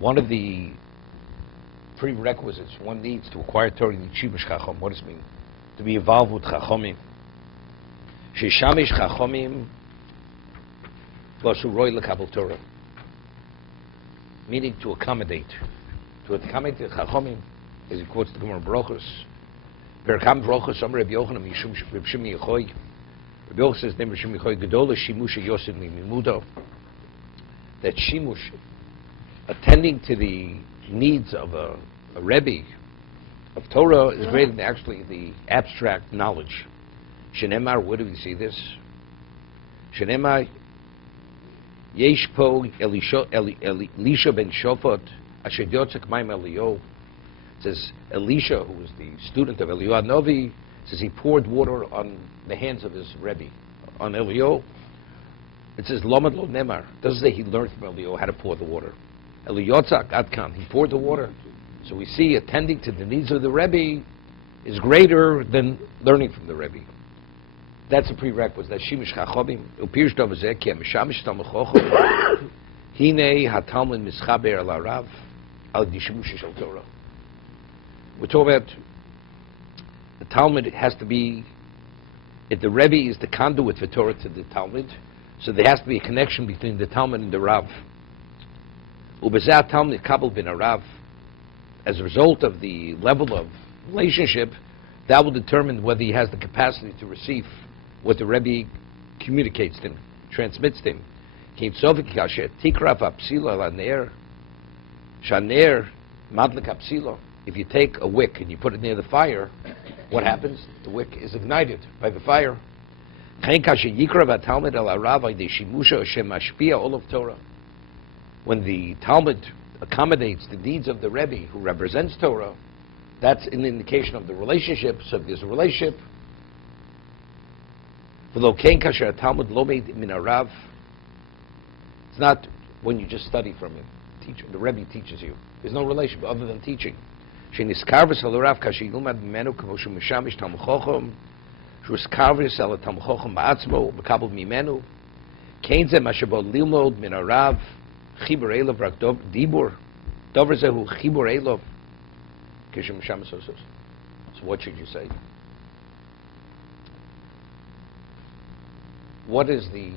One of the prerequisites one needs to acquire Torah in Shimush Chacham. What does it mean? To be involved with Chachamim. Sheshamish Chachamim Vashuroy Lekabel Torah. Meaning to accommodate. To accommodate the Chachamim, as he quotes the Gemara Brochus. Berkam Brochus Amar Rabbi Yochanan Yishum Reb Shimi Yechoy. Rabbi Yochanan says, "Name Reb Shimi Yechoy Gedola Shimush Yosef Mimudo." That Shimush, attending to the needs of a Rebbe of Torah, is greater than actually the abstract knowledge. Shenemar, where do we see this? Shenemar Yesh po Elisha ben Shofot Asher Yotzek Maim Eliyahu. Says Elisha, who was the student of Eliyahu Novi, says he poured water on the hands of his Rebbe, on Eliyahu. It says Lomad Lo Nemar. It doesn't say he learned from Eliyahu how to pour the water. Eliyotzak Adkan, he poured the water. So we see attending to the needs of the Rebbe is greater than learning from the Rebbe. That's a prerequisite. That's Shimush Chachamim. Upirsh Dovazeh Ki Mishamish Talmud Chacham Hine HaTalmud Mischaber Al Harav Al Dishimush Shel Torah. We're talking about the Talmud. It has to be, if the Rebbe is the conduit for Torah to the Talmud, so there has to be a connection between the Talmud and the Rav. Ubezah Talmud Kabel bin Rav. As a result of the level of relationship, that will determine whether he has the capacity to receive what the Rebbe communicates to him, transmits to him. If you take a wick and you put it near the fire, what happens? The wick is ignited by the fire. When the Talmud accommodates the needs of the Rebbe who represents Torah, that's an indication of the relationship. So if there's a relationship, it's not when you just study from him. The Rebbe teaches you. There's no relationship other than teaching. Chibur Elov rak dibur, dover zehu chibur Elov. So what should you say? What is the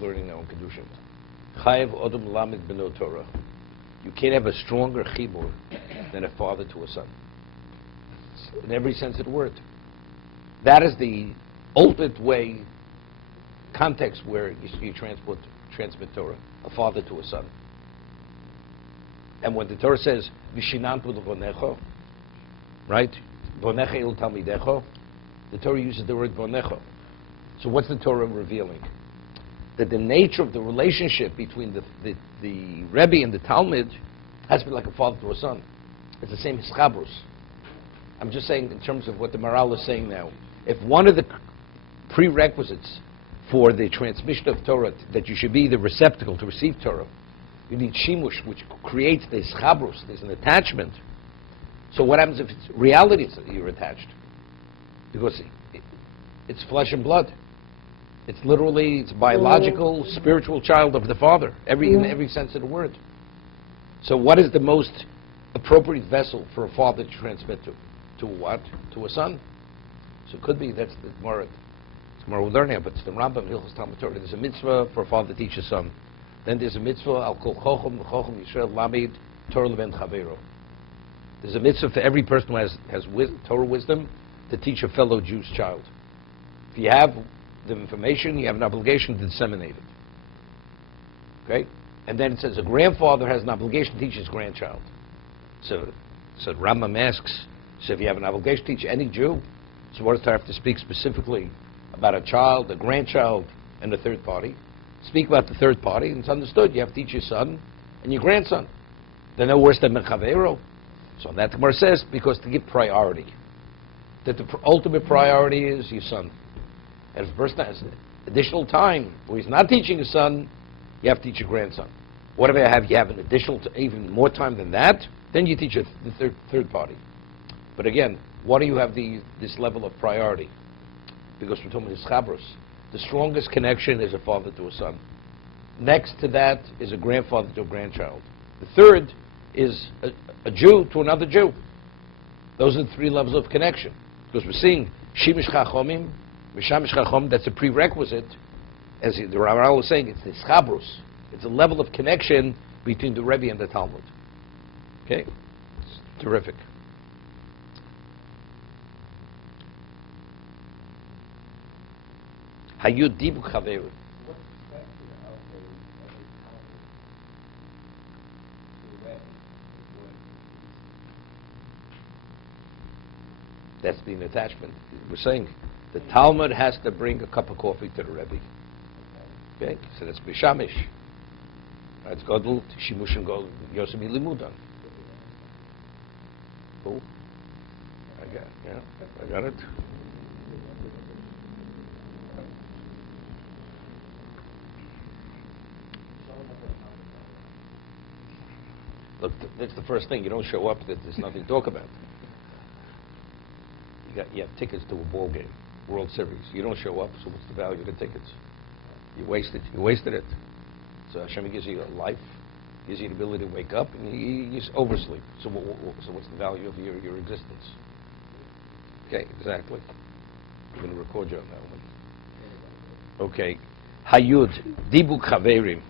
learning now in Kedushin? Chayev odom lamed b'no Torah. You can't have a stronger chibur than a father to a son. In every sense of the word. That is the ultimate way, context where you transmit Torah, a father to a son. And when the Torah says, Vishinantu l'vonecho, right? Vonecha il talmidecho, the Torah uses the word vonecho. So what's the Torah revealing? That the nature of the relationship between the Rebbe and the Talmud has to be like a father to a son. It's the same hischabrus. I'm just saying in terms of what the Maral is saying now. If one of the prerequisites for the transmission of Torah, that you should be the receptacle to receive Torah, you need shimush, which creates this chabrus, there's an attachment. So what happens if it's reality that you're attached? Because it's flesh and blood. It's literally, it's biological, spiritual child of the father, in every sense of the word. So what is the most appropriate vessel for a father to transmit to? To what? To a son. So it could be, that's the Gemara. Tomorrow we'll learn here, but it's the Rambam, Hilchos Talmud Torah. There's a mitzvah for a father to teach his son. Then there's a mitzvah, al-Qul Chochem Yisrael Lamid Torah Leven Chavero. There's a mitzvah for every person who has Torah wisdom to teach a fellow Jew's child. If you have the information, you have an obligation to disseminate it. Okay? And then it says a grandfather has an obligation to teach his grandchild. So Rambam asks, so if you have an obligation to teach any Jew, so what does Torah have to speak specifically about a child, a grandchild, and a third party? Speak about the third party, and it's understood. You have to teach your son and your grandson. They're no worse than Mechavero. So that Gemara says, because to give priority. That the ultimate priority is your son. And if a person has additional time where he's not teaching his son, you have to teach your grandson. Whatever you have an additional, even more time than that, then you teach the third party. But again, why do you have this level of priority? Because we're talking about chabros. The strongest connection is a father to a son. Next to that is a grandfather to a grandchild. The third is a Jew to another Jew. Those are the three levels of connection. Because we're seeing Shimish Chachomim, Mishamish Chachom, that's a prerequisite. As the Rambam was saying, it's the Schabrus. It's a level of connection between the Rebbe and the Talmud. Okay? It's terrific. Hayud Dibu Chaveru. That's the attachment. We're saying the Talmud has to bring a cup of coffee to the Rebbe. Okay, so that's Bishamish. It's Godel, Shimush and Godel, Yosef Limudan. Cool. I got it. Look, that's the first thing. You don't show up that there's nothing to talk about. You have tickets to a ball game, World Series. You don't show up, so what's the value of the tickets? You wasted it. So Hashem gives you a life, gives you the ability to wake up, and you oversleep. So what's the value of your existence? Okay, exactly. I'm going to record you on that one. Okay. Hayud, Dibuk Chaverim.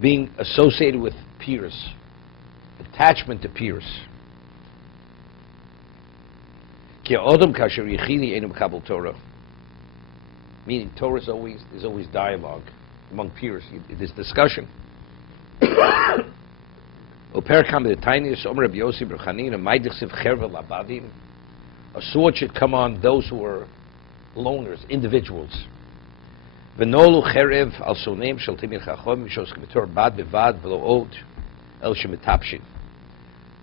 Being associated with peers. Attachment to peers. Meaning Torah is always dialogue among peers. There's discussion. A sword should come on those who are loners, individuals. It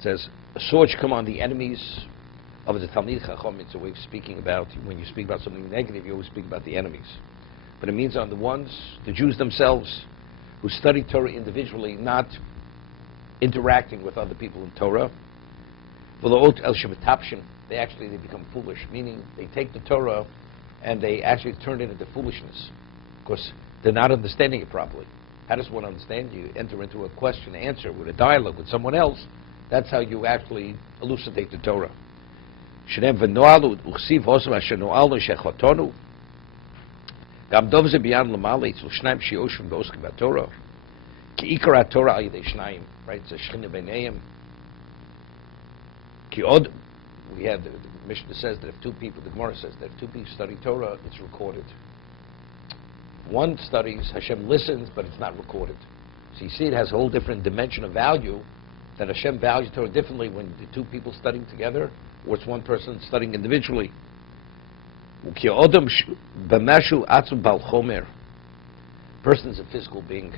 says a sword should come on the enemies of the Talmid Chacham. It's a way of speaking about, when you speak about something negative, you always speak about the enemies. But it means on the ones, the Jews themselves, who study Torah individually, not interacting with other people in Torah. They become foolish, meaning they take the Torah and they actually turn it into foolishness, because they're not understanding it properly. How does one understand? You enter into a question and answer with a dialogue with someone else. That's how you actually elucidate the Torah. Shneim v'noalu uchsiv hosam asher noalnu shechotonu. Gam dov ze biyan l'malei tzul shnaim sheyoshvim v'oskim b'Torah. Ki ikar ha'Torah al yidei shnaim. Right? It's a shchina b'neiim. Ki od. We have the Mishnah says that if two people, the Gemara says that if two people study Torah, it's recorded. One studies, Hashem listens, but it's not recorded. So you see, it has a whole different dimension of value. That Hashem values Torah differently when the two people studying together, or it's one person studying individually. Person is a physical being.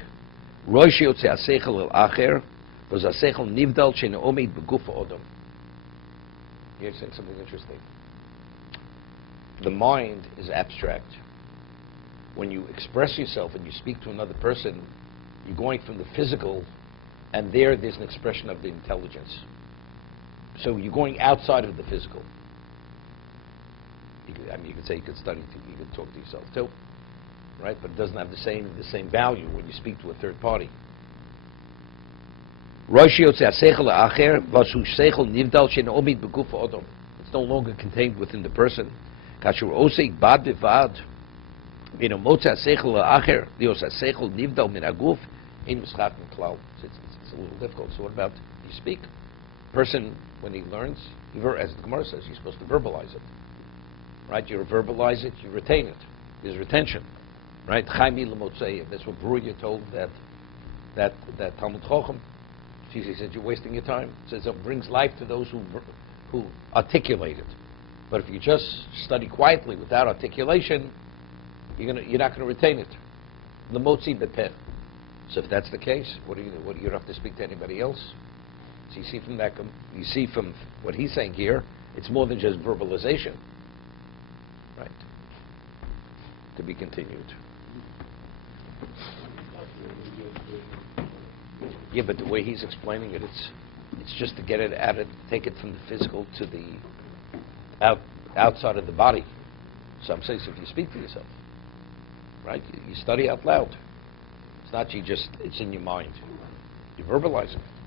You're saying something interesting. The mind is abstract. When you express yourself and you speak to another person, you're going from the physical, and there's an expression of the intelligence. So you're going outside of the physical. You could say you could study, you could talk to yourself too, right? But it doesn't have the same value when you speak to a third party. It's no longer contained within the person. It's a little difficult. So what about you speak? Person, when he learns, as the Gemara says, you're supposed to verbalize it. Right? You verbalize it, you retain it. There's retention. Right? That's what Bruya told that Talmud Chochem. He said, you're wasting your time. It says it brings life to those who articulate it. But if you just study quietly without articulation, you're not going to retain it. The motzi bepeh. So if that's the case, what do you do? You don't have to speak to anybody else. So you see from what he's saying here, it's more than just verbalization. Right? To be continued. Yeah, but the way he's explaining it, it's just to get it out of, take it from the physical to the outside of the body. So I'm saying, so if you speak to yourself, right? You study out loud. It's not it's in your mind. You verbalize it.